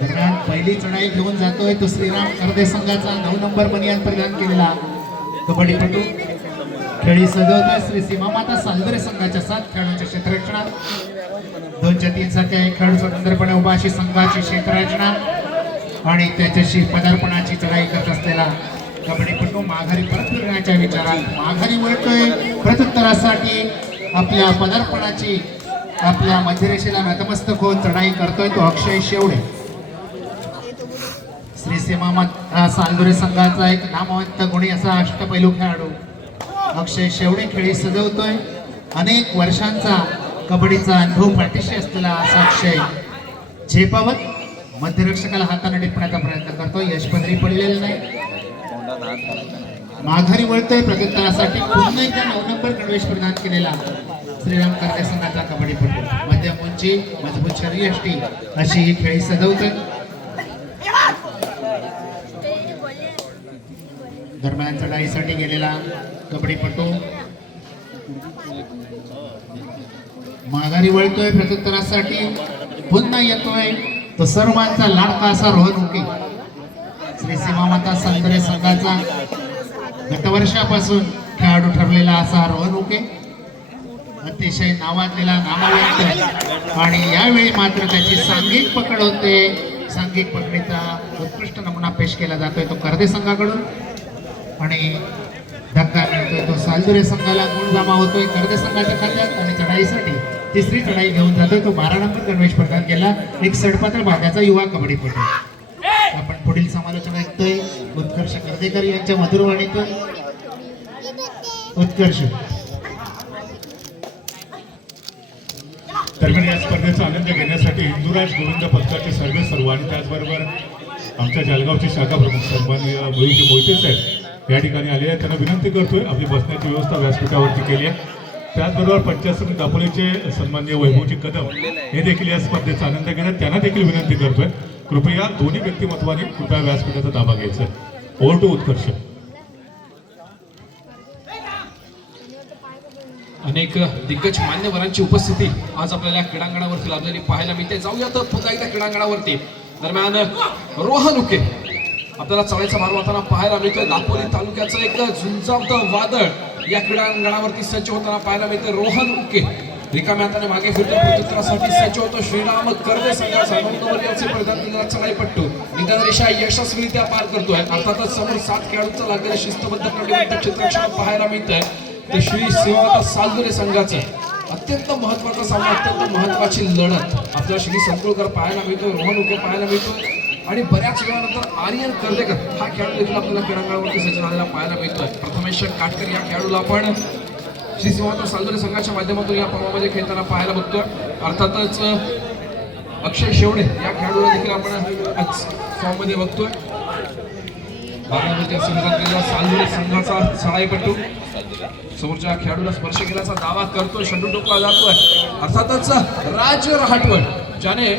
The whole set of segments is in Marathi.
दरम्यान पहिली चढाई घेऊन जातोय तो श्रीराम करदे संघाचा 9 नंबर बनियान परिधान केलेला कबड्डीपटू खेळी सजवतोय श्री सीमामाता सालदरे संघाच्या 7 खेळाडूंच्या क्षेत्ररक्षणात 2च्या 3 सारख्या एक खेळाडू स्वतंत्रपणे उभा अशी संघाची क्षेत्ररचना आणि त्याच्याशी पदार्पणाची चढाई करत असलेला कबड्डीपटू माघारी परत फिरण्याच्या विचारात माघारी वळतोय प्रत्युत्तरासाठी आपल्या पदार्पणाची आपल्या मध्यरेषेला नतमस्तक होऊन चढाई करतोय तो अक्षय शेवडे श्री सीमामाता सालदरे संघाचा एक नामवंत गुणी असा अष्टपैलू खेळाडू अक्षय शेवडे खेळी सजवतोय अनेक वर्षांचा कबड्डीचा अनुभव पाठीशी असलेला असा अक्षय झेपावत मध्यरक्षकाला हाताने टिपण्याचा प्रयत्न करतो यश पदरी पडलेलं नाही माघारी वळतोय प्रत्युत्तरासाठी पुन्हा एकदा 9 नंबर गणवेश प्रदान केलेला श्रीराम करदे संघाचा कबड्डीपटू मध्यम उंची मजबूत शरीरयष्टी अशी ही खेळी सजवतोय दरम्यान चढाईसाठी गेलेला कबड्डीपटू माघारी वळतोय प्रत्युत्तरासाठी पुन्हा येतोय तो सर्वांचा लाडका असा रोहन उके श्री सीमामाता सालदरे संघाचा गतवर्षापासून खेळाडू ठरलेला असा रोहन उके अतिशय नावाजलेला नामावंत आणि यावेळी मात्र त्याची सांघिक पकड होते सांघिक पकडीचा उत्कृष्ट नमुना पेश केला जातोय तो करदे संघाकडून आणि धक्का मिळतोय तो सालदरे संघाला गुण जमा होतोय करदे संघाच्या खात्यात आणि चढाईसाठी तिसरी चढाई घेऊन जातोय तो 12 नंबर गणवेश प्रदान केला एक सडपातळ भागाचा युवा कबड्डीपटू आपण पुढील समालोचना ऐकतोय उत्कर्ष कर्देकर यांच्या मधुरवाणीतून उत्कर्ष दरम्यान या स्पर्धेचा आनंद घेण्यासाठी हिंदुराज गोविंद पथकाचे सर्व आणि त्याचबरोबर आमच्या जळगावची शाखा प्रमुख सन्माननीय मोहिते साहेब या ठिकाणी आले आहेत त्यांना विनंती करतोय आपली बसण्याची व्यवस्था व्यासपीठावरती केली आहे त्याचबरोबर पंचायत समिती दापोलीचे सन्माननीय वैभवजी कदम हे देखील या स्पर्धेचा आनंद घेण्यात त्यांना देखील विनंती करतोय कृपया दोन्ही व्यक्तिमत्वाने कृपया व्यासपीठाचा ताबा घ्यायचा ओव्हर टू उत्कर्ष अनेक दिग्गज मान्यवरांची उपस्थिती आज आपल्याला क्रीडांगणावरती लाभलेली पाहायला मिळते जाऊया तर पुन्हा एकदा क्रीडांगणावरती दरम्यान रोहन उके आपल्याला चढाईचा मार्ग होताना पाहायला मिळतोय दापोली तालुक्याचं एक झुंजावतं वादळ या क्रीडांगणावरती सज्ज होताना पाहायला मिळतोय रोहन उके रिकाम्या हाताने मागे फिरतो प्रत्युत्तरासाठी सज्ज होतो श्रीराम करदे संघाचा 9 नंबर प्रदान केलेला चढाईपट्टू निदान रेषा यशस्वीरित्या पार करतोय अर्थातच समोर 7 खेळाडूंचं लागलेलं शिस्तबद्ध कबड्डी क्षेत्ररक्षण पाहायला मिळतंय ते श्री सीमामाता सालदरे संघाचं अत्यंत महत्वाचा सामना अत्यंत महत्वाची लढत आपल्याला श्री संकुळकर पाहायला मिळतोय रोहन उके पाहायला मिळतोय आणि बऱ्याच वेळानंतर आर्यन कर्देकर हा खेळाडू देखील आपल्याला क्रीडांगणावरती सज्ज झालेला पाहायला मिळतोय प्रथमेश काटकर या खेळाडूला आपण श्री सीमामाता सालदरे संघाच्या माध्यमातून या पर्वामध्ये खेळताना पाहायला बघतोय अर्थातच अक्षय शेवडे या खेळाडूला देखील आपण फॉर्म मध्ये बघतोय बारामती संघातला सालदरे संघाचा चढाईपटू समोरच्या खेळाडूला स्पर्श केल्याचा दावा करतोय शंडू टोकला जातोय अर्थातच राज रहाटवड ज्याने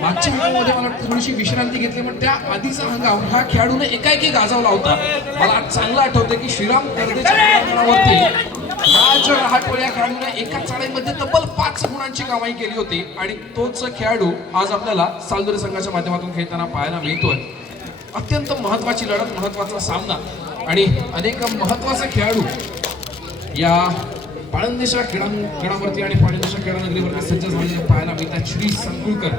मागच्या हंगामामध्ये मला थोडीशी विश्रांती घेतली पण त्या आधीचा हंगाम ह्या खेळाडूने एकाएकी गाजवला होता मला चांगलं आठवतं की श्रीराम करदेच्या मैदानावरती राज रहाटवड या खेळाडूने एका चढाईमध्ये तब्बल 5 गुणांची कमाई केली होती आणि तोच खेळाडू आज आपल्याला सालदरे संघाच्या माध्यमातून खेळताना पाहायला मिळतोय अत्यंत महत्वाची लढत महत्वाचा सामना आणि अनेक महत्वाचे खेळाडू या पाळंदेशा क्रीडावरती आणि पाळंदेशा क्रीडा नगरीवरती सज्ज झालेले पाहायला मिळतात श्री संकुळकर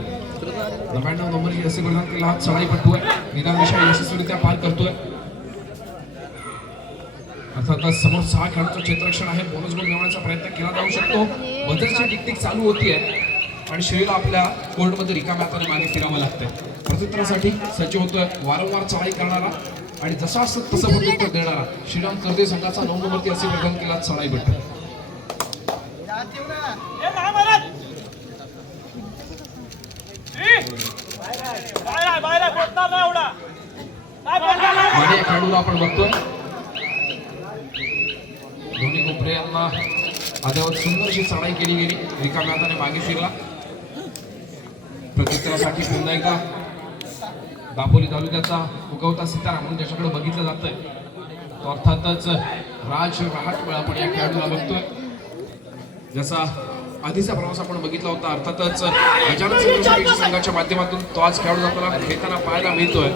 99 नंबरची असे प्रदान केला हा चढाईपटू आहे निदान विषय यशस्वीरित्या पार करतोय अर्थातच समोर 6 खेळाडूंचं क्षेत्ररक्षण आहे बोनस गोल मिळवण्याचा प्रयत्न केला जाऊ शकतो बदलची टिकटिक चालू होतीये आणि श्रीला आपल्या कोर्टमध्ये रिकाम्या हाताने मागे फिरावं लागतंय प्रत्युत्तरासाठी सज्ज होतोय वारंवार चढाई करणारा आणि जसा असं तसं प्रत्युत्तर देणारा श्रीराम करदे संघाचा 9 नंबरती असे प्रदान केला चढाईपटू खेळाडूला आपण बघतोय दोन्ही कोपरे यांना अद्यावत सुंदरशी चढाई केली गेली रिकाम्या हाताने मागे फिरला प्रत्युत्तरासाठी पुन्हा एकदा दापोली तालुक्याचा उगवता सितारा म्हणून ज्याच्याकडे बघितलं जातंय तो अर्थातच राज रहाटवळ आपण या खेळाडूला बघतोय ज्याचा आधीचा प्रवास आपण बघितला होता. अर्थातच गजानन संघर्ष संघाच्या माध्यमातून तो आज खेळाडू आपल्याला खेळताना पाहायला मिळतोय.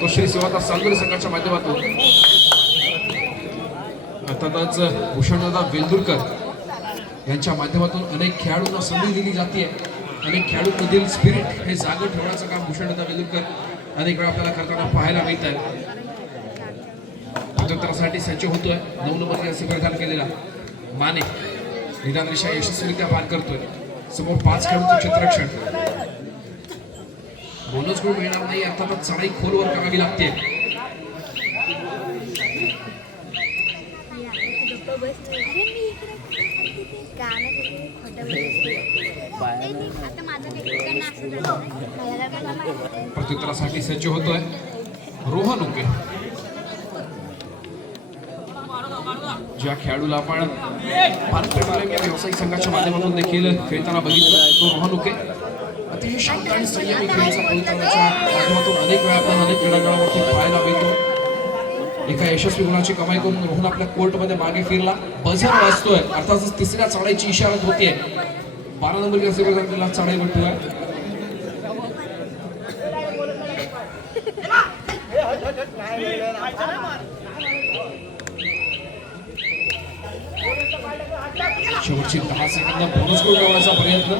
तो श्री सेवादास चांदोली संघाच्या माध्यमातून. अर्थातच भूषणदादा वेलदुरकर यांच्या माध्यमातून अनेक खेळाडूंना संधी दिली जाते. अनेक खेळाडूंमधील स्पिरिट हे जागं ठेवण्याचं काम भूषणदादा वेलदुरकर अनेक वेळा आपल्याला करताना पाहायला मिळत आहे. प्रत्युत्तरासाठी सज्ज होतोय 9 नंबर जर्सी परिधान केलेला माने. निदान रेषा यशस्वीरित्या पार करतोय. समोर 5 खेळाडूंचं क्षेत्ररक्षण. बोनस गुण मिळणार नाही. अर्थातच चढाई खोलवर करावी लागते. प्रत्युत्तरासाठी सज्ज होतोय रोहन उके. ज्या खेळाडूला आपण पारंपरिक व्यावसायिक संघाच्या माध्यमातून देखील खेळताना बघितलं तो रोहन उके. अतिशय शांत आणि संयमी खेळाचा पवित्राच्या माध्यमातून अनेक वेळा आपण अनेक क्रीडांगणावरती पाहायला मिळतो. एका यशस्वी गुणाची कमाई करून रोहन आपल्या कोर्टमध्ये मागे फिरला. बझर वाजतोय. अर्थातच तिसऱ्या चढाईची इशारत होतीये. 12 नंबर केला चढाई भेटतोय. शेवटची 10 सेकंद बोनस गोल मिळवण्याचा प्रयत्न.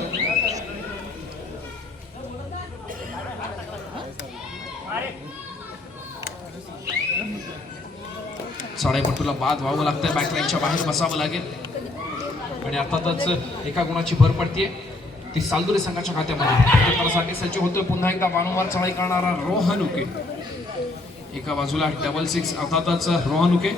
चढाईपट्टूला बाद व्हावं लागतंय. बॅकलाईनच्या बाहेर बसावं लागेल. आणि अर्थातच एका गुणाची भर पडतीये ती सालदुरी संघाच्या खात्यामध्ये. प्रत्युत्तरासाठी सज्ज होतोय पुन्हा एकदा वारंवार चढाई करणारा रोहन उके. एका बाजूला 666 अर्थातच रोहन उके.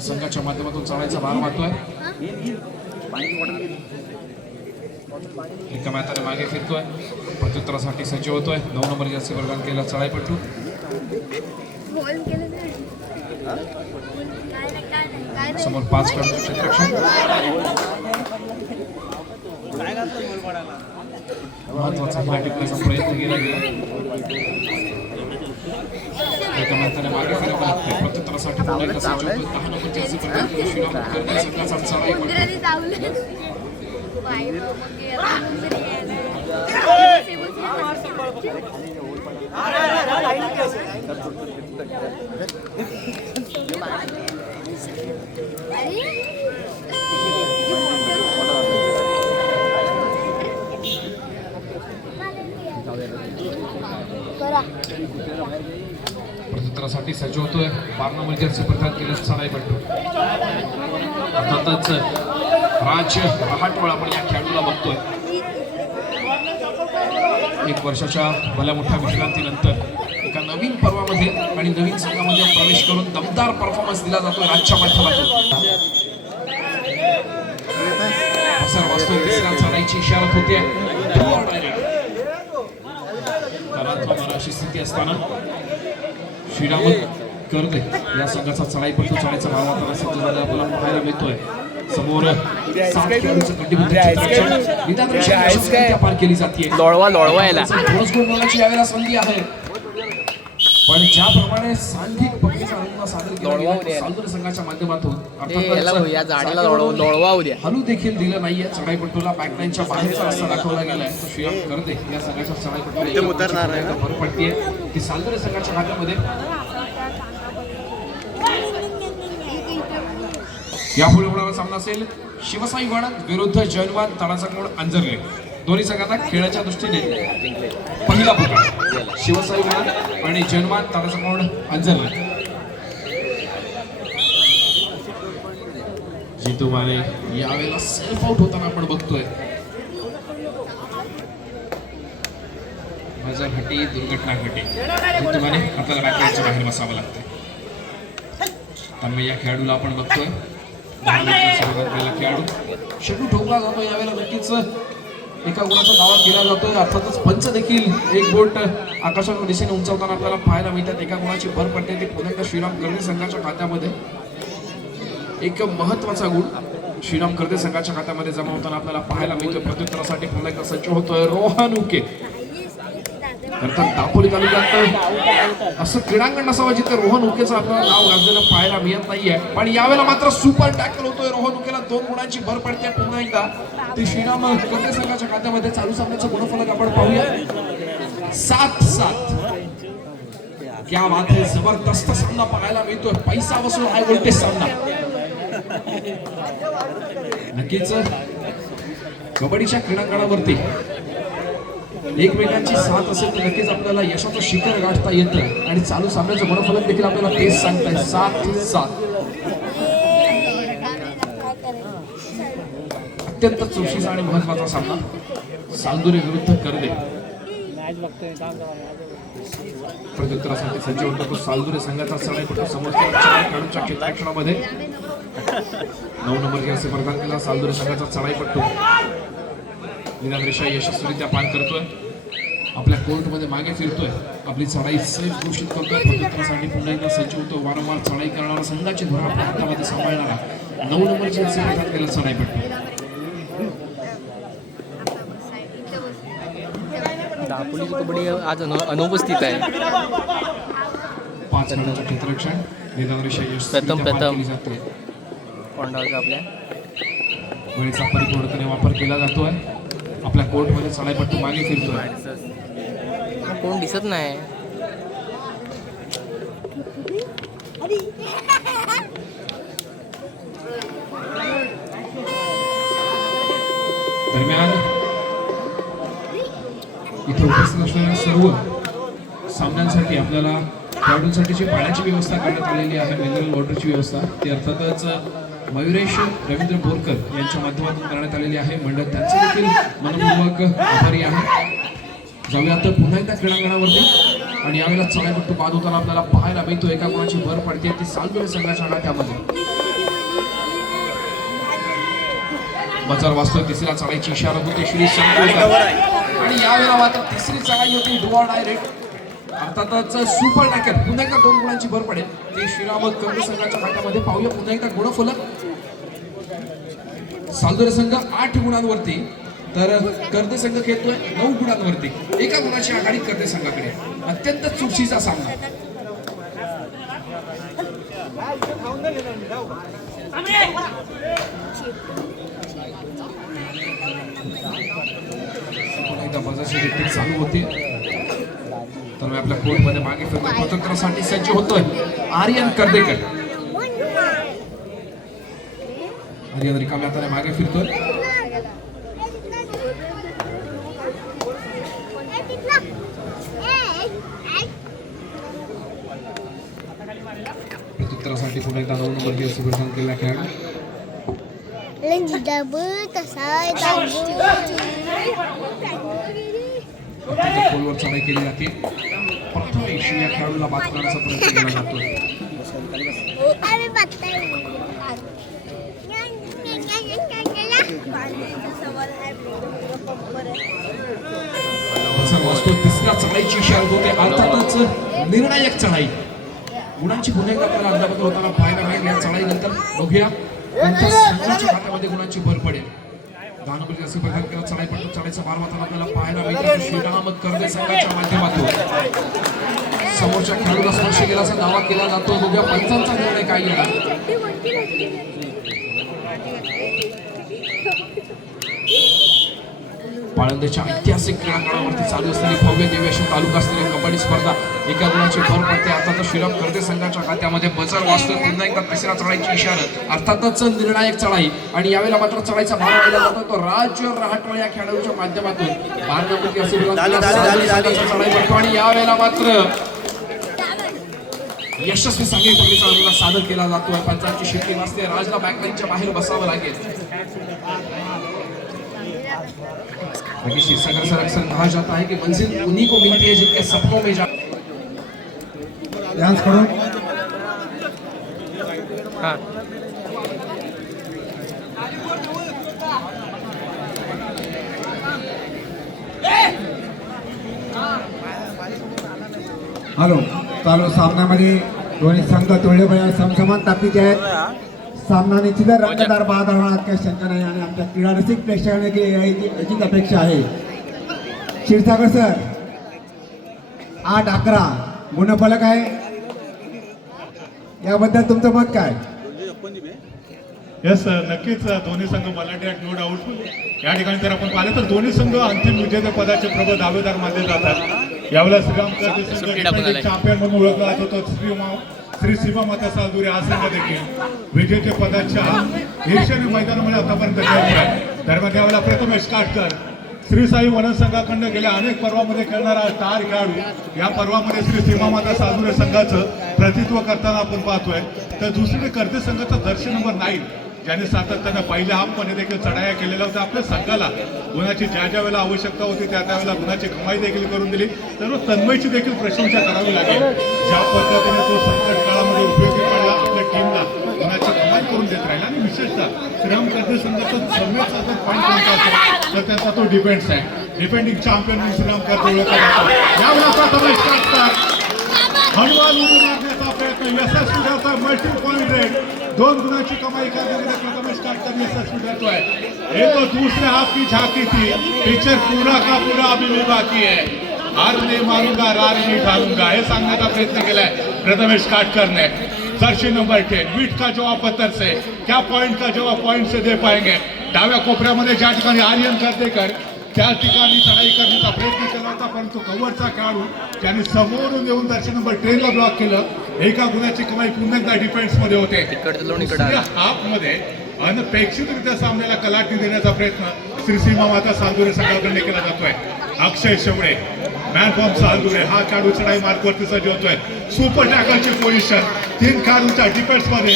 संघाच्या माध्यमातून चढायचा भार वाहतोय. एका मॅथाने मागे फिरतोय. प्रत्युत्तरासाठी सज्ज होतोय 9 नंबर जर्सी परिधान केला चढाईपट्टू. समोर 5 खेळाडूंचं क्षेत्ररक्षण. महत्वाचा हिरा टिपण्याचा प्रयत्न केला गेला. एका मॅथाने मागे फिरावं लागतंय. प्रत्युत्तरासाठी पुन्हा एकदा सज्ज होतोय 10 नंबर जर्सी परिधान केला श्रीराम करणे संघाचा चढाईपट्टू. प्रत्युत्तरासाठी सज्ज होतोय 12 नंबर जर्सी परिधान केलं चढाईपट्टू. अर्थातच राज रहाटवळ आपण या खेळाडूला बघतोय. 1 वर्षाच्या भल्या मोठ्या विश्रांतीनंतर एका नवीन पर्वामध्ये आणि नवीन संघामध्ये प्रवेश करून दमदार परफॉर्मन्स दिला जातोय राजच्या माध्यमातून. तिसऱ्या चढाईची इशारत होते. अशी स्थिती असताना श्रीराम करणे या संघाचा चढाईपट्टू चढायचा भाव आपल्याला सज्ज झालेला आपल्याला पाहायला मिळतोय. समोर 7 खेळाडूंचं कंटिन्यू क्षेत्ररक्षण. निदान रेषा पार केली जाते. लोळवा याला बोनस गोल मिळवण्याची यावेळेला संधी आहे. पण ज्याप्रमाणे सांघिक पकडीचा रंग सादर केला गेला सालदुरी संघाच्या माध्यमातून या झाडीला लोळवा उद्या हलू देखील दिलं नाहीये. चढाईपट्टूला बॅकलाईनच्या बाहेरचा रस्ता दाखवला गेलाय. तो श्रीराम करते या संघाच्या चढाईपट्टूला भर पडतीये ती सालदुरी संघाच्या खात्यामध्ये. यापुढे होणारा सामना असेल शिवसाई वाणंद विरुद्ध जैनवान तळाचा कोण अंजरले. दोन्ही संघांना खेळाच्या दृष्टीने पहिला पुकार शिवसाई वाणंद आणि जैनवान तळाचा कोण अंजरले. जितू माने यावेळेला सेल्फ आउट होताना आपण बघतोय. माझा घटी दुर्घटना घटी. जितू माने आपल्याला बॅकलाईनच्या बाहेर बसावं लागतंय. त्यामुळे या खेळाडूला आपण बघतोय खेळाडू शेटू ठोकला जातो. यावेळेला नक्कीच एका गुणाचा दावा केला जातोय. अर्थातच पंच देखील एक बोट आकाशाच्या दिशेने उंचावताना आपल्याला पाहायला मिळतात. एका गुणाची भर पडते ती पुन्हा एकदा श्रीराम करणे संघाच्या खात्यामध्ये. एक महत्वाचा गुण श्रीराम कर्दे संघाच्या खात्यामध्ये जमा होताना आपल्याला पाहायला मिळतोय. प्रत्युत्तरासाठी पुन्हा एकदा सज्ज होतोय रोहन उके. अर्थात दापोली तालुक्यात असं क्रीडांगण नसावं जिथे रोहन उकेचं आपल्याला नाव गाजलेलं पाहायला मिळत नाहीये. पण यावेळेला मात्र सुपर टॅकल होतोय रोहन उकेला. 2 गुणांची भर पडते पुन्हा एकदा. ते श्रीराम कर्दे संघाच्या खात्यामध्ये चालू सामन्याचं गुणफलक आपण पाहूया. 7-7. क्या बात है, जबरदस्त सामना पाहायला मिळतोय. पैसा वसूल हाय व्होल्टेज सामना. नक्कीच कबड्डीच्या क्रीडांगणावरती एकमेकांची साथ असेल तर नक्कीच आपल्याला यशाचं शिखर गाठता येतं. आणि चालू सामन्याचं गुणफलक देखील आपल्याला तेच सांगताय. 7-7. अत्यंत चुरशीचा आणि महत्वाचा सामना सालदुरे विरुद्ध कर्दे. प्रत्युत्तरासाठी सज्ज होतो तो सालदुरे संघाचा सराईपटू. समोरच्या खेळाडूच्या क्षेत्ररक्षणामध्ये 9 नंबर जर्सी प्रदान केला सालदुरे संघाचा चढाईपट्टू. निदान रेषा यशस्वीरित्या पार करतोय. आपल्या कोर्टमध्ये मागे फिरतोय. आपली चढाई सेफ घोषित करतोय. प्रत्युत्तरासाठी पुन्हा एकदा सज्ज होतो. वारंवार चढाई करणारा संघाची धुरा आपल्या हातामध्ये सांभाळणारा 9 नंबर जर्सी प्रदान केला चढाईपट्टू. दापोलीची कबड्डी आज अनुपस्थित आहे. 5 गणांचं क्षेत्ररक्षण निदान रेषा यशस्वीरित्या पार केली जाते. कोंडावचा आपल्या वेळेचा परिपूर्णपणे वापर केला जातोय. आपल्या कोर्टमध्ये चढाईपट्टू मागे फिरतोय. कोण दिसत नाही. दरम्यान इथे उपस्थित असलेल्या सर्व सामन्यांसाठी आपल्याला खेळाडूंसाठीची पाण्याची व्यवस्था करण्यात आलेली आहे. मिनरल वॉटरची व्यवस्था ती अर्थातच मयुरेश रवींद्र बोरकर यांच्या माध्यमातून करण्यात आलेली आहे. मंडळ त्यांचे देखील मनपूर्वक आभारी आहे. जाऊया तर पुन्हा एकदा क्रीडांगणावरती. आणि यावेळेला चढाईपट्टू बाद होताना आपल्याला पाहायला मिळतो. एका गुणाची भर पडते ती सालदुरे संघाच्या खात्यामध्ये. बजार वाचतोय. तिसऱ्या चढाईची इशारा होते श्री संकोलकर. आणि यावेळेला मात्र तिसरी चढाई होती डुआ डायरेक्ट. अर्थातच सुपर टॅकल. पुन्हा एकदा 2 गुणांची भर पडेल ते श्रीराम कर्दे संघाच्या खात्यामध्ये. पाहूया पुन्हा एकदा गुणफलक. सालदुरे संघ 8 गुणांवरती तर कर्दे संघ खेळतोय 9 गुणांवरती. एका गुणाची आघाडी कर्दे संघाकडे. अत्यंत चुरशीचा सामना. पुन्हा एकदा बजाची देखील चालू होते. तर मी आपल्या कोर्टमध्ये मागे फिरतोय. प्रत्युत्तरासाठी सज्ज होतोय आर्यन कर्देकर. आर्यन रिकाम्या हाताने मागे फिरतोय. प्रत्युत्तरासाठी पुन्हा एकदा 9 नंबर जर्सी प्रदान केला खेळाडू. खोलवर चढाई केली जाते. प्रथमेश या खेळाडूला बाद करण्याचा प्रयत्न केला जातोय. तिसऱ्या चढाईची इशारा होते. अर्थातच निर्णायक चढाई. गुणांची पुन्हा एकदा आपल्याला अदलाबदल होताना पाहायला मिळेल. या चढाईनंतर बघूया कोणत्या संघाच्या हातामध्ये गुणांची भर पडेल. 10 नंबर जर्सी प्रदान केला चढाईपट्टू. चढाईचा भार वाहताना आपल्याला पाहायला मिळेल श्रीराम कर्दे संघाच्या माध्यमातून. समोरच्या खेळाडूला स्पर्श केल्याचा दावा केला जातो. बघूया पंचांचा निर्णय काय येणार. पाळंदेच्या ऐतिहासिक क्रीडांगणावरती चालू असलेली भव्य दिव्य अशी तालुकास्तरीय कबड्डी स्पर्धा. एका गुणाची भर पडते. अर्थातच श्रीराम कर्दे संघाच्या खात्यामध्ये बजार वाचतोय. पुन्हा एकदा तिसऱ्या चढाईची इशारा. अर्थातच निर्णायक चढाई. आणि यावेळेला मात्र चढाईचा भार वाढला जातो तो राज रहाटवळ या खेळाडूच्या माध्यमातून. भारतामध्ये असे चढाई करतो. आणि यावेळेला मात्र यशस्वी सांघिक पकडीचा सादर केला जातो. पंचांची शिट्टी वाजते. राजला बॅकलाईनच्या बाहेर बसावं लागेल. शीर्षक सर अक्सर कहा जाता है कि मंजिल उन्हीं को मिलती है जिनके सपनों में जा. हां हॅलो. चालू सामन्यामध्ये दोन्ही संघ तुल्यबळ समसमान ताकदीचे आहेत. सामना निश्चित रंगतदार बाद होणार काही शंका नाही आणि आमच्या क्रीडा रसिक प्रेक्षकांना याचीच अपेक्षा आहे. क्षीरसागर सर 8-11 गुणफलक आहे, याबद्दल तुमचं मत काय? येस नक्कीच दोन्ही संघ मला नो डाऊट या ठिकाणी जर आपण पाहिलं तर दोन्ही संघ अंतिम विजेते पदाचे प्रबळ दावेदार मानले जातात. यावेळेला श्रीराम चॅम्पियन म्हणून ओळखला जातो श्री सीमामाता सालदुरे हा संघ देखील विजेते पदाच्या ईर्ष्याने मैदानामध्ये आतापर्यंत खेळला आहे. दरम्यान यावेळेला प्रथमेश काटकर श्री साई वनन संघाकडनं गेल्या अनेक पर्वामध्ये खेळणारा स्टार खेळाडू या पर्वामध्ये श्री सीमामाता सालदुरे संघाचं प्रतित्व करताना आपण पाहतोय. तर दुसरीकडे कर्जे संघाचा दर्शन नंबर 9 ज्याने सातत्यानं पहिल्या हाफमध्ये देखील चढाया केलेल्या होत्या. आपल्या संघाला गुणाची ज्या ज्या वेळेला आवश्यकता होती त्या त्यावेळेला गुणाची कमाई देखील करून दिली. तर तन्मयची देखील प्रशंसा करावी लागेल. ज्या पद्धतीने तो संकट काळामध्ये उपयोगी पडला, आपल्या टीमला गुणाची कमाई करून देत राहिला आणि विशेषतः श्रीराम कर्जे संघाचा सर्वेचा जर पॉईंट कोणता असेल तर त्याचा तो डिफेन्स आहे. डिफेंडिंग चॅम्पियन म्हणून श्रीराम कर्जे ओळखला जातो. यावेळेला प्रथमेश काटकर हळूहळू उडी मारण्याचा प्रयत्न यशस्वी ठरतोय. मल्टी पॉइंट रेट 2 गुणाची कमाई करण्यामध्ये प्रथमेश काटकर यशस्वी ठरतोय. ये तो दूसरे हाफ की झांकी थी, पिक्चर पूरा का पूरा अभी भी बाकी है. हार नहीं मानूंगा, रार नहीं ठानूंगा हे सांगण्याचा प्रयत्न केलाय प्रथमेश काटकरने. जर्सी नंबर 10 वीट का जवाब पत्थर से, क्या पॉइंट का जवाब पॉइंट से दे पाएंगे. डाव्या कोपऱ्यामध्ये ज्या ठिकाणी आर्यन कर्देकर त्या ठिकाणी चढाई करण्याचा प्रयत्न केला होता, परंतु कव्हरचा खेळाडू त्याने समोरून येऊन दर्शन नंबर 10 ला ब्लॉक केलं. एका गुणाची कमाई पुन्हा एकदा डिफेन्स मध्ये होते. हाफ मध्ये अनपेक्षितरित्या सामन्याला कलाटणी देण्याचा प्रयत्न श्री सीमामाता सालदुरे संघाकडे केला जातोय. अक्षय शेवडे मॅन फ्रॉम सालदुरे हा खेळाडू चढाई मार्कवरती सज्ज होतोय. सुपर टॅकलची पोझिशन 3 खेळाडूंच्या डिफेन्स मध्ये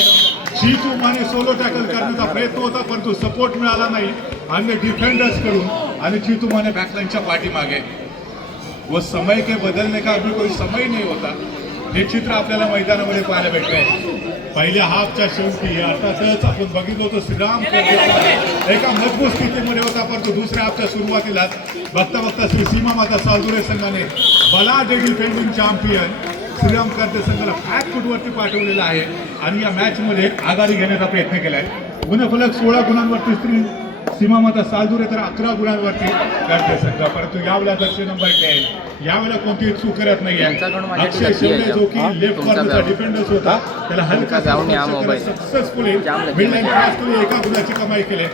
जीतू माने सोलो टॅकल करण्याचा प्रयत्न होता, परंतु सपोर्ट मिळाला नाही अन्य डिफेंडर्स कडून आणि जीतू माने बॅकलाईनच्या पाठीमागे. व समय के बदलने का अभी कोई समय नहीं होता हे चित्र आपल्याला मैदानामध्ये पाहायला भेटलंय. पहिल्या हाफच्या शेवटी अर्थातच आपण बघितलं होतं श्रीराम एका मजबूत स्थितीमध्ये होता, परंतु दुसऱ्या हाफच्या सुरुवातीला बघता बघता श्री सीमामाता सालदुरे संघाने बलाढ्य डिफेंडिंग चॅम्पियन श्रीराम कर्जे संघाला बॅकफुटवरती पाठवलेला आहे आणि या मॅचमध्ये आघाडी घेण्याचा प्रयत्न केलाय. गुणफलक 16 गुणांवरती श्री सीमामाता सालदुरे तर 11 गुणांवरती कर्जे संघ. परंतु यावेळेला दर्शन नंबर 10 यावेळेला कोणतीही चूक करत नाहीये. अक्षय शेवडे जो की लेफ्ट कॉर्नरचा डिफेंडर्स होता त्याला हलका सक्सेसफुली मिडलाईन क्रॉस करून एका गुणाची कमाई केली.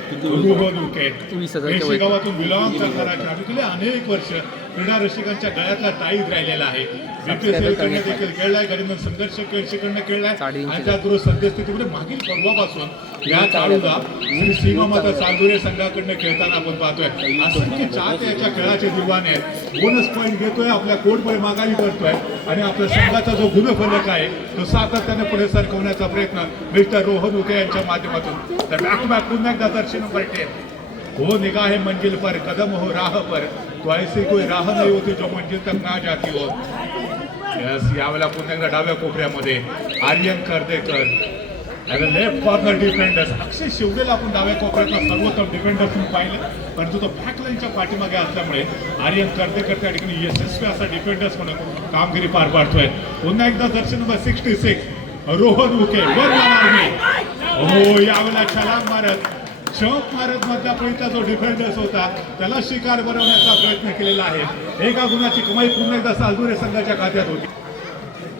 गावातून बिलॉंग करणारा खेळाडू गेले अनेक वर्ष क्रीडा रसिकांच्या गळ्यातला टाईज राहिलेला आहे. बीपीएसएल कडनं देखील खेळलाय, गरीब संघर्ष कडनं खेळलाय आणि त्याचबरोबर सद्यस्थितीमध्ये मागील पर्वापासून या खेळाडूला श्री सीमामाता सालदुरे संघाकडनं खेळताना आपण पाहतोय. असंख्य चाहते याच्या खेळाचे दिवाने आहेत. बोनस पॉईंट घेतोय, आपल्या कोर्टमध्ये माघारी करतोय आणि आपल्या संघाचा जो गुणफलक आहे तो सातत्याने पुढे सरकवण्याचा प्रयत्न मिस्टर रोहन उके यांच्या माध्यमातून. तर बॅक टू बॅक पुन्हा एकदा दर्शन नंबर 10 हो निगाहे मंजिल पर कदम हो राह पर तो ऐसी कोई राह नहीं होती जो मंजिल तक ना जाती हो. यस यावेळेला पुन्हा एकदा डाव्या कोपऱ्यामध्ये आर्यन कर्देकर लेफ्ट कॉर्नर डिफेंडर्स. अक्षय शेवडेला आपण डाव्या कोपऱ्यातला सर्वोत्तम डिफेंडर्स म्हणून पाहिले, परंतु तो बॅकलाईनच्या पाठीमागे असल्यामुळे आर्यन कर्देकर त्या ठिकाणी यशस्वी असा डिफेंडर्स म्हणून कामगिरी पार पाडतोय. पुन्हा एकदा दर्शन नंबर 66 रोहन उके वर आर्मी. हो यावेळेला छलांग मारत चौक मारत मधल्या पळीचा जो डिफेंडर्स होता त्याला शिकार बनवण्याचा प्रयत्न केलेला आहे. एका गुणाची कमाई पुन्हा एकदा सालदुरे संघाच्या खात्यात होती.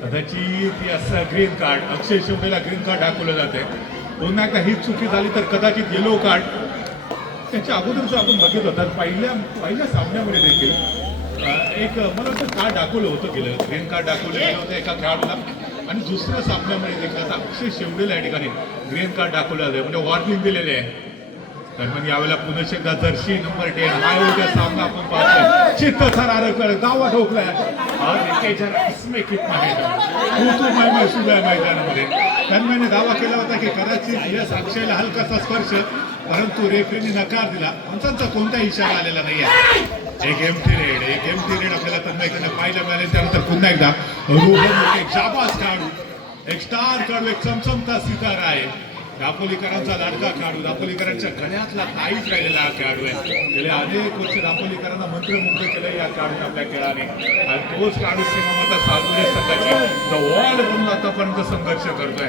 कदाचित असं ग्रीन कार्ड अक्षय शेवटेला ग्रीन कार्ड दाखवलं जाते. पुन्हा एकदा ही चुकी झाली तर कदाचित येलो कार्ड. त्याच्या अगोदरच आपण बघितलं होतं पहिल्या सामन्यामध्ये देखील एक मला वाटतं कार्ड दाखवलं होतं गेलं, ग्रीन कार्ड दाखवलं गेलं होतं एका खेळाडूला आणि दुसऱ्या सामन्यामध्ये देखील आता अक्षय शेवटेला या ठिकाणी ग्रीन कार्ड दाखवलं जाते म्हणजे वॉर्निंग दिलेले आहे. दरम्यान यावेळेला पुन्हा एकदा जर्सी नंबर 10 मायोचा सामना आपण पाहतोय. चित्त थरारक दावा ठोकलाय इसमें कितना है तू मैं सुद्धा मैदानामध्ये तन्मयने दावा केला होता की कदाचित यस अक्षयला हलकासा स्पर्श, परंतु रेफरीने नकार दिला. पंचांचा कोणताही इशारा आलेला नाही आहे. एक एम्प्टी रेड आपल्याला तन्मयकडे पाहायला मिळाले. त्यानंतर पुन्हा एकदा रोहन एक जाबाज खेळाडू, एक स्टार खेळाडू, एक चमचमता सितारा आहे. दापोलीकरांचा लाडका खेळाडू, दापोलीकरांच्या गळ्यातला काहीच राहिलेला हा खेळाडू आहे. गेले अनेक वर्ष दापोलीकरांना मंत्रमुग्ध केलं या खेळाडूने आपल्या खेळाने, आणि तोच खेळाडू सीमामाता सालुरे संघाची द वॉल म्हणून आतापर्यंत संघर्ष करतोय.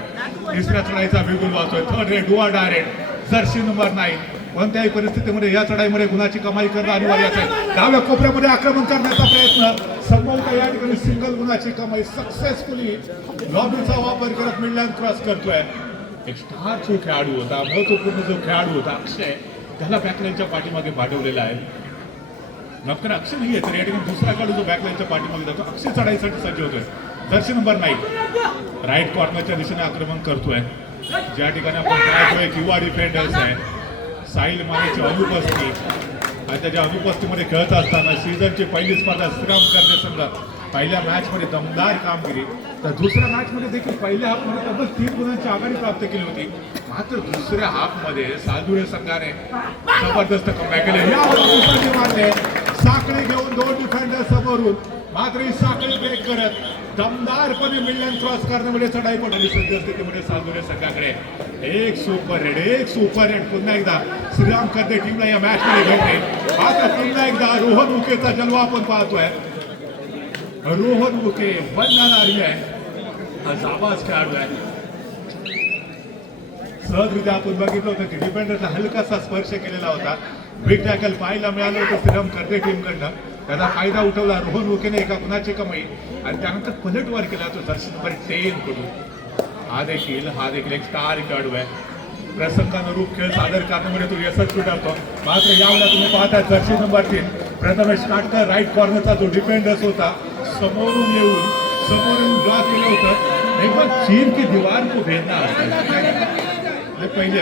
तिसऱ्या चढाईचा बिगुल वाजतोय. Third red डुआ direct Jersey number 9. कोणत्याही परिस्थितीमध्ये या चढाईमध्ये गुणाची कमाई करणं अनिवार्य आहे. डाव्या कोपऱ्यामध्ये आक्रमण करण्याचा प्रयत्न संभवतः या ठिकाणी सिंगल गुणाची कमाई सक्सेसफुली लॉबीचा वापर करत मिडलँड क्रॉस करतोय. एक स्टार जो खेळाडू होता, महत्वपूर्ण जो खेळाडू होता अक्षय, त्याला बॅकलाईनच्या पाठीमागे पाठवलेला आहे. नक्कर अक्षय नाही आहे तर या ठिकाणी दुसरा खेळाडू जो बॅकलाईनच्या पाठीमागे जातो, अक्षय चढाईसाठी सज्ज होतोय. जर्सी नंबर 9 राईट कॉर्नरच्या दिशेने आक्रमण करतोय. ज्या ठिकाणी आपण पाहतोय किंवा डिफेंडर्स आहे साहिल मानेची अनुपस्थिती, आणि त्याच्या अनुपस्थितीमध्ये खेळत असताना सीझनची पहिली स्पर्धा श्रीराम करणे संघ पहिल्या मॅचमध्ये दमदार कामगिरी, तर दुसऱ्या मॅचमध्ये देखील पहिल्या हाफमध्ये तब्बल 3 गुणांची आघाडी प्राप्त केली होती. मात्र दुसऱ्या हाफमध्ये सालुरे संघाने जबरदस्त कमबॅक केले. यावर मारले साखळी घेऊन 2 डिफेंडर समोरून, मात्र ही साखळी ब्रेक करत दमदारपणे मिडलँड क्रॉस करण्यामध्ये चढाई पडली. सध्या स्थितीमध्ये सालुरे संघाकडे एक सुपर हेड पुन्हा एकदा श्रीराम करते टीमला या मॅच मध्ये भेटते. मात्र पुन्हा एकदा रोहन उकेचा जलवा आपण पाहतोय. रोहन उके बनणारी आहे, जाबाज खेळाडू आहे. सहजरित्या आपण बघितलं होतं की डिफेंडरला हलकासा स्पर्श केलेला होता. बिग टॅकल पाहायला मिळालं होतं श्रीराम करते टीमकडनं. त्याचा फायदा उठवला रोहन उकेने एका गुणाची कमाई, आणि त्यानंतर पलटवार केला तो जर्सी नंबर 10 कडून. हा देखील एक स्टार खेळाडू आहे. प्रसंगानुरूप खेळ सादर करण्यामध्ये तो यशस्वी ठरतो. मात्र यावेळेला तुम्ही पाहता jersey number 3 Prathamesh Katkar right कॉर्नरचा जो डिफेंडर्स होता समोरून ब्लॉक केलं होतं. एक बार चीन की दीवार को भेदना पहिले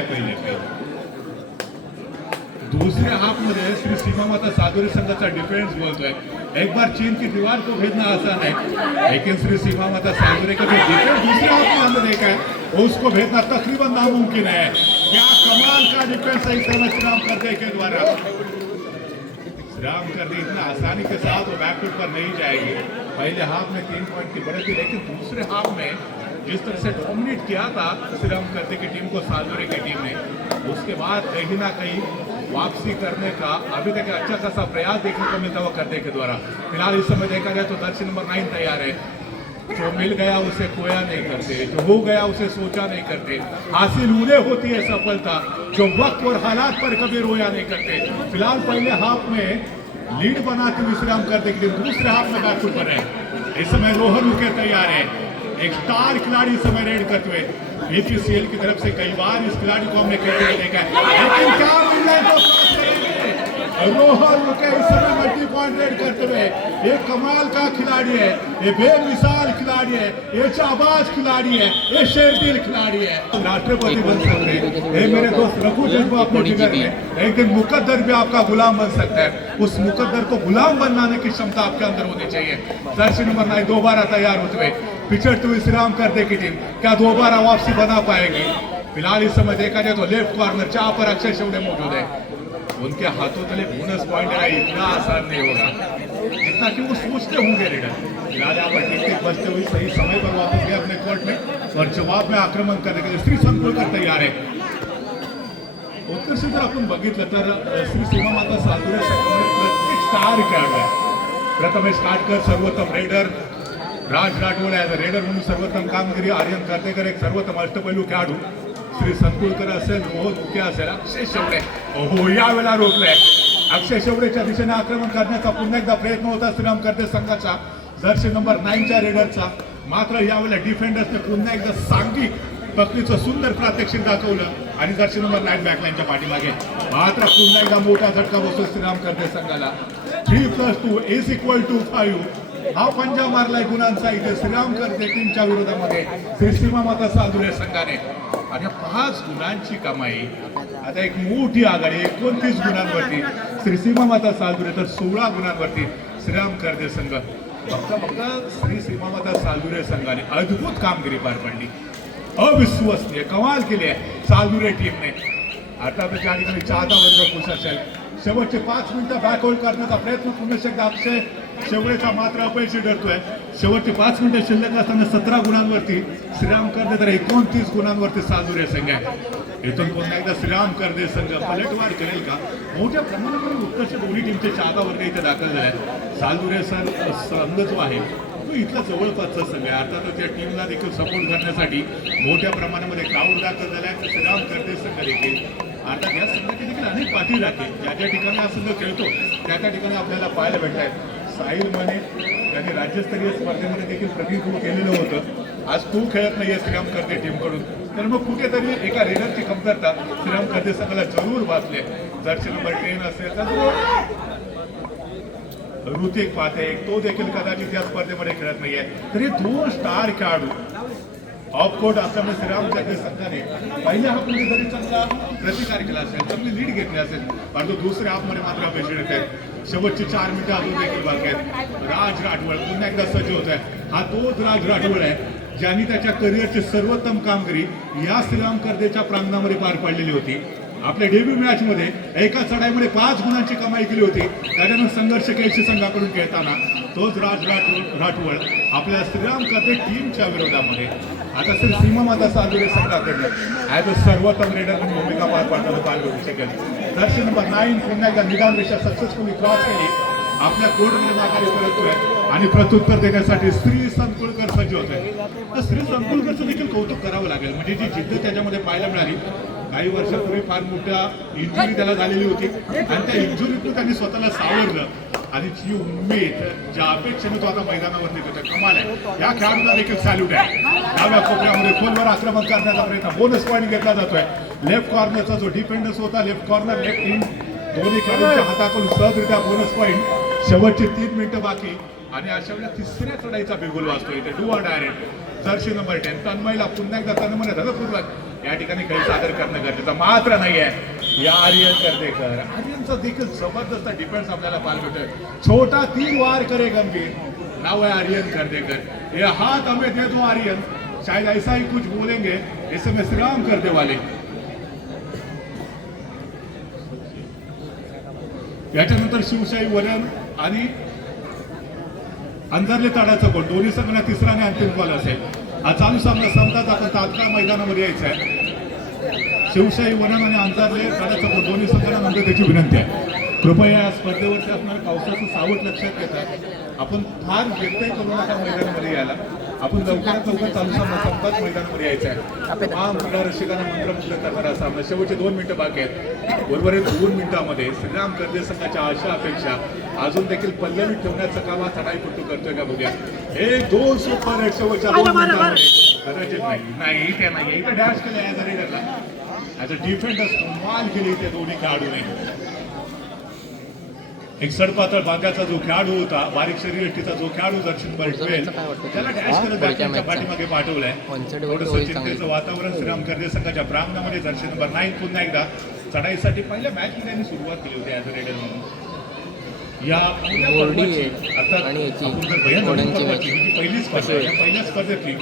दुसऱ्या हाफ मध्ये श्री सीमामाता सालुरे संघाचा डिफेंस बोलतोय. एक बार चीन की दीवार को भेजना आसान है, लेकिन श्री सीमामाता सालुरे का जो डिफेंस दूसरे हाफ के अंदर देखा है उसको भेजना तकरीबन नामुमकिन है. क्या कमाल का डिफेंस है इस समय श्रीराम करते के द्वारा. श्रीराम करते इतना आसानी के साथ वो बैकफुट पर नहीं जाएगी. पहले हाफ में 3 पॉइंट की बढ़त थी, लेकिन दूसरे हाफ में जिस तरह से डोमिनेट किया था श्रीराम करते की टीम को सालुरे की टीम ने, उसके बाद कहीं ना कहीं वापसी करने का अभी तक अच्छा खासा प्रयास देखने को मिलता हुआ करते के द्वारा. फिलहाल इस समय देखा जाए तो जर्सी नंबर 9 तैयार है. जो मिल गया उसे खोया नहीं करते, जो हो गया उसे सोचा नहीं करते. हासिल उन्हें होती है सफलता जो वक्त और हालात पर कभी रोया नहीं करते. फिलहाल पहले हाफ में लीड बनाते हुए श्रीराम करते के लिए दूसरे हाफ में बैकफुट पर है. इस समय रोहन उके तैयार है. एक स्टार खिलाड़ी इस समय रेड करते हुए. बीपीसीएल की तरफ से कई बार इस खिलाड़ी को हमने खेलते हुए देखा है, लेकिन क्या रोहन उके इस समय मल्टी पॉइंट रेड करते हुए. ये कमाल का खिलाड़ी है, ये बेमिसाल खिलाड़ी है, ये चाबाज खिलाड़ी है, ये शेरदिल खिलाड़ी है. राष्ट्रपति बन सकते हैं. ये मेरे दोस्त रघु जज्बा अपने जिगर में, एक दिन मुकद्दर भी आपका गुलाम बन सकता है. उस मुकद्दर को गुलाम बनाने की क्षमता आपके अंदर होनी चाहिए. जर्सी नंबर 9 दोबारा तैयार होते हुए पिछड़ते हुए श्रीराम करते की टीम क्या दोबारा वापसी बना पाएगी. फिलहाल इस समय देखा जाए तो लेफ्ट कॉर्नर जहां पर अक्षय शेवड़े मौजूद है, उनके हाथों तले बोनस पॉइंट लेना इतना आसान नहीं होगा जितना कि वो सोचते होंगे रेडर. फिलहाल यहाँ पर टिक बचते हुए सही समय पर वापस गए अपने कोर्ट में और जवाब में आक्रमण करने के लिए श्री संकुलकर तैयार है. उत्कृष्ट जर आपण बघितलं तर श्री सीमामाता सालुरे संघामध्ये प्रत्येक स्टार खेळाडू आहे. प्रथमेश काटकर सर्वोत्तम raider, Raj Rathod as a raider म्हणून सर्वोत्तम कामगिरी, आर्यन कर्तेकर एक सर्वोत्तम अष्टपैलू खेळाडू, श्री संकुलकर असेल, रोहन उके असेल, अक्षय शेवडे हो यावेळेला रोखलंय. अक्षय शेवडेच्या दिशेने आक्रमण करण्याचा पुन्हा एकदा प्रयत्न होता श्रीराम करते संघाचा जर्सी नंबर 9च्या रेडरचा. मात्र यावेळेला डिफेंडर्सने पुन्हा एकदा सांघिक पकडीचं सुंदर प्रात्यक्षिक दाखवलं आणि जर्सी नंबर 9 बॅकलाईनच्या पाठीमागे. मात्र पुन्हा एकदा मोठा झटका बसतो श्रीराम करते संघाला. 3+2 = 5 हा पंजा मारलाय गुणांचा इथे श्रीराम करते टीमच्या विरोधामध्ये श्री सीमामाता सालुरे संघाने. आणि 5 गुणांची कमाई. आता एक मोठी आघाडी 29 गुणांवरती श्री सीमामाता सालुरे, तर 16 गुणांवरती श्रीराम करते संघ. बघता श्री सीमामाता सालुरे संघाने अद्भुत कामगिरी पार पडली, अविश्वसनीय कमाल केली आहे सालुरे टीमने. आता तर त्या ठिकाणी 14 वर्ग खुश असेल. शेवटचे 5 मिनिटं बॅक होल्ड करण्याचा प्रयत्न पुन्हा एकदा अक्षय शेवळेचा मात्र अपयशी ठरतोय. शेवटची 5 मिनिटं शिल्लक असताना 17 गुणांवरती श्रीराम कर्दे तर 29 गुणांवरती सालदुरे संघ आहे. इथून पुन्हा एकदा श्रीराम कर्दे संघ पलटवार करेल का? मोठ्या प्रमाणामध्ये उत्कर्ष दोन्ही टीमचे चाहता वर्ग इथे दाखल झाले आहेत. सालदुरे संघ जो आहे तो इथला जवळपासचा संघ आहे. अर्थातच त्या टीमला देखील सपोर्ट करण्यासाठी मोठ्या प्रमाणामध्ये क्राऊड दाखल झाला आहे. श्रीराम कर्दे संघ देखील अर्थात या संघाची देखील अनेक पाठी राहतील. ज्या ज्या ठिकाणी हा संघ खेळतो त्या त्या ठिकाणी आपल्याला पाहायला भेटत आहे. साहिल मने त्यांनी राज्यस्तरीय स्पर्धेमध्ये देखील प्रतिनिधित्व केलेलं होतं. आज तो खेळत नाहीये श्रीराम कर्दे टीमकडून, तर मग कुठेतरी एका रेडरची कमतरता श्रीराम कर्दे संघाला जरूर वाचले. जर्सी नंबर 10 असेल तर ऋतिक पाथे तो देखील कदाचित या स्पर्धेमध्ये खेळत नाहीये. तरी 2 स्टार खेळाडू ऑफकोर्ट असल्यामुळे श्रीराम कर्दे संघाने पहिल्या हाफमध्ये जरी चांगला प्रतिकार केला असेल, चांगली लीड घेतली असेल, परंतु दुसऱ्या हाफमध्ये मात्र अपयशी ठरत आहेत. शेवटची 4 मिनिटं अजून देखील बाकी आहेत. राज राठवळ पुन्हा एकदा सज्ज होत आहे. हा तोच राज राठवळ आहे ज्यांनी त्याच्या करिअरची सर्वोत्तम कामगिरी या श्रीराम कर्देच्या प्रांगणामध्ये पार पाडलेली होती. आपल्या डेब्यू मॅच मध्ये एका चढाईमध्ये 5 गुणांची कमाई केली होती. त्याच्यानंतर संघर्ष केळशी संघाकडून खेळताना तोच राज राठवळ आपल्या श्रीराम कर्दे टीमच्या विरोधामध्ये आता श्री सीमामाता सालदुरे संघाकडनं ॲज अ सर्वोत्तम रेडर म्हणून भूमिका पार पाडताना पार करू शकेल. जर्सी नंबर 9 पुन्हा एकदा निदान रेषा सक्सेसफुली क्रॉस केली. आपल्या कोर्टमध्ये माघारी परततोय आणि प्रत्युत्तर देण्यासाठी श्री संकुळकर सज्ज होत आहे. तर श्री संकुळकरचं देखील कौतुक करावं लागेल. म्हणजे जी जिद्द त्याच्यामध्ये पाहायला मिळाली. काही वर्षापूर्वी फार मोठ्या इंजुरी त्याला झालेली होती आणि त्या इंजुरीतून त्यांनी स्वतःला सावरलं आणि जी उमेद ज्या अपेक्षेने तो आता मैदानावरती होता कमाल आहे. या खेळाडूला देखील सॅल्यूट आहे. डाव्या कोपऱ्यामध्ये खोलवर आक्रमण करण्याचा प्रयत्न, बोनस पॉईंट घेतला जातोय. लेफ्ट कॉर्नरचा जो डिफेंडर्स होता, लेफ्ट कॉर्नर लेफ्ट इन दोन्ही खेळाडूंच्या हाताकडून सहजरित्या बोनस पॉईंट. शेवटची 3 मिनिटं बाकी आणि अशा वेळेला तिसऱ्या चढाईचा बिलगुल वाजतो इथे. Do or direct. Jersey number 10 तन्मयला पुन्हा एकदा तन्मय धगपूर्वक या ठिकाणी काही सादर करणं गरजेचं मात्र नाहीये. या आर्यन कर्देकर, आर्यनचा देखील जबरदस्त डिफेन्स आपल्याला पाहायला मिळतोय. छोटा 3 वार करे गंभीर नाव है आर्यन कर्देकर. ये हाथ हमें दे दो आर्यन, शायद ऐसा ही कुछ बोलेंगे इस समय श्रीराम कर्दे वाले. याच्यानंतर शिवशाही वरण आणि अंधारले ताडाचा गोल दोन्ही संघांना तिसरा आणि अंतिम बॉल असेल. हा चालू सामना संपताच आपण तात्काळ मैदानामध्ये यायचं आहे. शिवशाही वनन आणि अंधारले ताडाचा गोल दोन्ही संघांना नंतर त्याची विनंती आहे. कृपया या स्पर्धेवरती असणारं पावसाचं सावट लक्षात घेता आपण फार व्यत्यय करू नका मैदानामध्ये यायला. आपण लवकरात लवकर चालू सामना संपताच मैदानामध्ये यायचं आहे. हा क्रीडा रसिकांना मंत्रमुग्ध करणारा सामना. शेवटचे 2 मिनिटं बाकी आहेत. बरोबर 2 मिनिटांमध्ये श्रीराम कर्दे संघाच्या आशा अपेक्षा अजून देखील पल्लवी ठेवण्याचं काम हा चढाईपट्टू करतोय का बघूया. 1-2 सुपर हिट शेवटच्या 2 मिनिटांमध्ये कदाचित नाही इथे नाही इथे डॅश केलं ॲज अ रेडरला ॲज अ डिफेंडर्स कमाल केली इथे दोन्ही खेळाडूने. एक सडपातळ भागाचा जो खेळाडू होता, बारीक शरीरयष्टीचा जो खेळाडू जर्सी नंबर 12 त्याला डॅश करत बॅटच्या पाठीमागे पाठवलंय. थोडंसं चिंतेचं वातावरण श्रीराम कर्दे संघाच्या प्रांगणामध्ये. जर्सी नंबर 9 पुन्हा एकदा चढाईसाठी पहिल्या मॅचमध्ये त्यांनी सुरुवात केली होती ॲज अ रेडर म्हणून. या पहिली स्पर्धा या पहिल्या स्पर्धेतली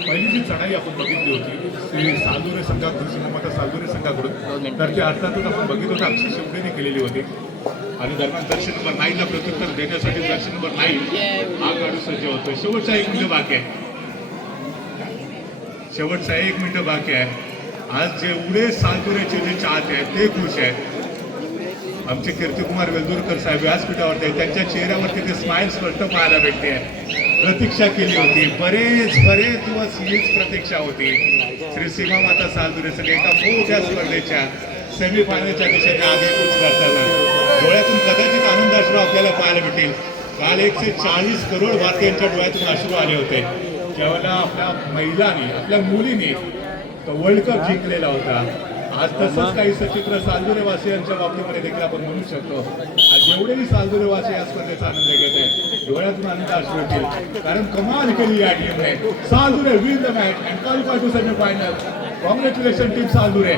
पहिली जी चढाई आपण बघितली होती ती सालदुरे संघाकडून सीमामाता सालदुरे संघाकडून, तर ती अर्थातच आपण बघितलं होतं अक्षय शेवटेने केलेली होती. आणि दरम्यान जर्सी नंबर 9ला प्रत्युत्तर देण्यासाठी जर्सी नंबर 9 हा खेळाडू सज्ज होतो. शेवटचा 1 मिनिट बाकी आहे. शेवटचा 1 मिनिट बाकी आहे. आज जेवढे सालदुरेचे जे चाहते आहेत ते खुश आहेत. आमचे कीर्तिकुमार वेलदुरकर साहेब व्यासपीठावरती आहेत. त्यांच्या चेहऱ्यावरती ते स्माईल स्पष्ट पाहायला भेटते. प्रतीक्षा केली होती बरेच दिवस हीच प्रतीक्षा होती. श्री सीमामाता सालदुरे सगळे एका मोठ्या स्पर्धेच्या सेमीफायनलच्या दिशेने आगेकूच करताना डोळ्यातून कदाचित आनंदाश्रू आपल्याला पाहायला भेटेल. काल 140 करोड भारतीयांच्या डोळ्यातून अश्रू आले होते ज्यावेळेला आपल्या महिलांनी आपल्या मुलींनी तो वर्ल्ड कप जिंकलेला होता. आज तसंच काही सचित्र सालदुरेवासियांच्या बाबतीमध्ये देखील आपण म्हणू शकतो. आज जेवढेही सालदुरेवासी या स्पर्धेचा आनंद घेत आहेत डोळ्यातून आनंद असू येतील, कारण कमाल केली या टीमने. Saldure win the match and qualify to semifinal. Congratulation team सालदुरे.